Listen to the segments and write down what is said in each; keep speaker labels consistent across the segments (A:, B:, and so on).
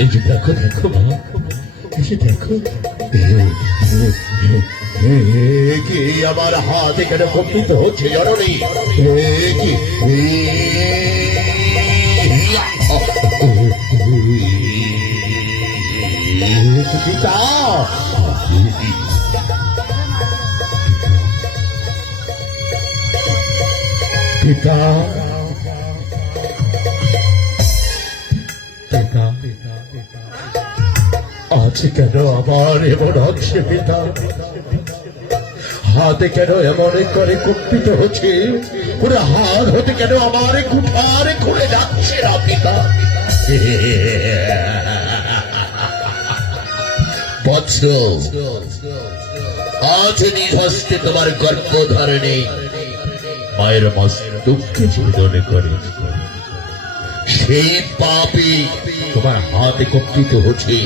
A: এই দেখো দেখো এই যে দেখো কি আমার হাত এখানে কম্পিত হচ্ছে এ, কি ইয়া, পিতা আছে কেন আমার এমন হচ্ছে পিতা। হাতে কেন এমন করে কম্পিত হচ্ছে? পুরো হাত হতে কেন আমার কুঠার খুলে যাচ্ছে না পিতা? বৎস, আজ নিজ হস্তে তোমার গর্ভ ধারণে মায়ের মস্তককে ছেদনে করে সেই পাপে, তোমার হাতে কম্পিত হচ্ছে।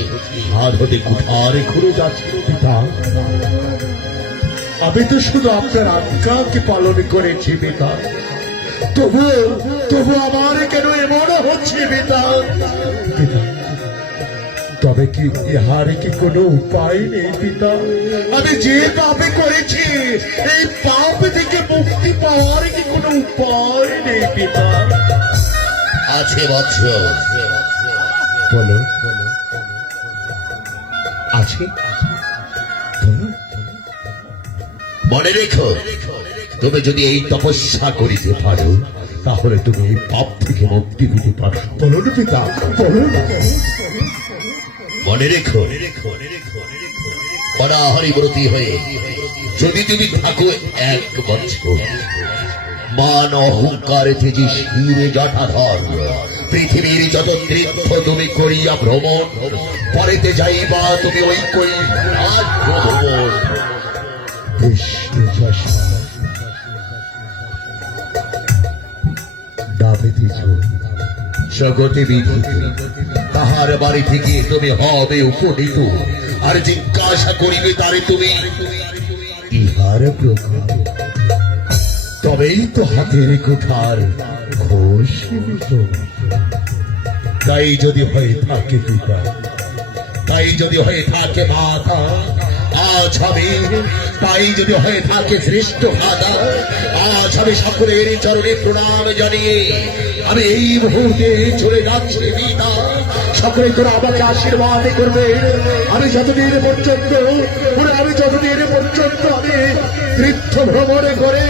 A: হাত হতে কুঠারে ঘুরে যাচ্ছে পিতা। আমি তো শুধু আপনার আজ্ঞাকে পালন করেছি, পিতা। তবু তবু আমার কেন এমন হচ্ছে পিতা, তবে কি ইহার কি কোনো উপায় নেই, পিতা? আমি যে পাপে করেছি, এই পাপ থেকে মুক্তি পাওয়ার কি কোনো উপায় নেই, পিতা?
B: আছে বৎস।
A: বলো। আছে?
B: মনে রেখো
A: তুমি যদি এই তপস্যা করিতে পারো তাহলে তুমি এই পাপ থেকে মুক্তি দিতে পারো। বলো না পিতা বলো
B: মনে রেখো অনাহরিব্রতী হয়ে যদি তুমি থাকো এক বছর মান অহংকার থেকে শিরে জটাধর পৃথিবীর যত তীর্থ তুমি করিয়া ভ্রমণ, পরেতে যাইবা তুমি ওই কই আজ ভ্রমণ তাহার বাড়ি থেকে তুমি হবে উপনীত। আর জিজ্ঞাসা করিবে তারে তুমি,
A: ইহার প্রভু তবেই তো হাতের কুঠার তাই যদি হয়ে থাকে পিতা,
B: তাই যদি হয়ে থাকে মাতা, আজ হবে, তাই যদি হয়ে থাকে শ্রেষ্ঠ মাতা, আজ হবে সকলের চরণে প্রণাম জানিয়ে, আমি এই মুহূর্তে চলে যাচ্ছি পিতা। সকলে তোরা আমাকে আশীর্বাদ করবে। আমি যতদিন পর্যন্ত আমি যতদিন পর্যন্ত আমি তীর্থ ভ্রমণে করে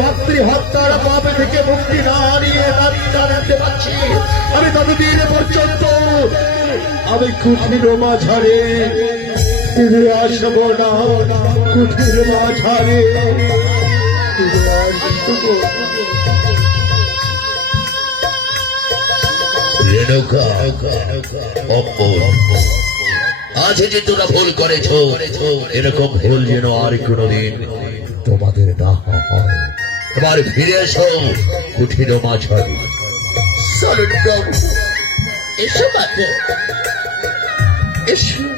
B: মাতৃ হত্যার পাপ থেকে মুক্তি না নিয়ে বার্তা নিতে পারছি। আমি ততদিন পর্যন্ত আমি কুঠির মাঝারে ফিরে আসব না, কুঠির মাঝারে ফিরে আজ যে তোরা ভুল করেছ, এরকম ভুল যেন আর কোনোদিন তোমাদের না হয়। এবার ফিরে এসো কুঠির মাঝারি। এসো বাবু এসো।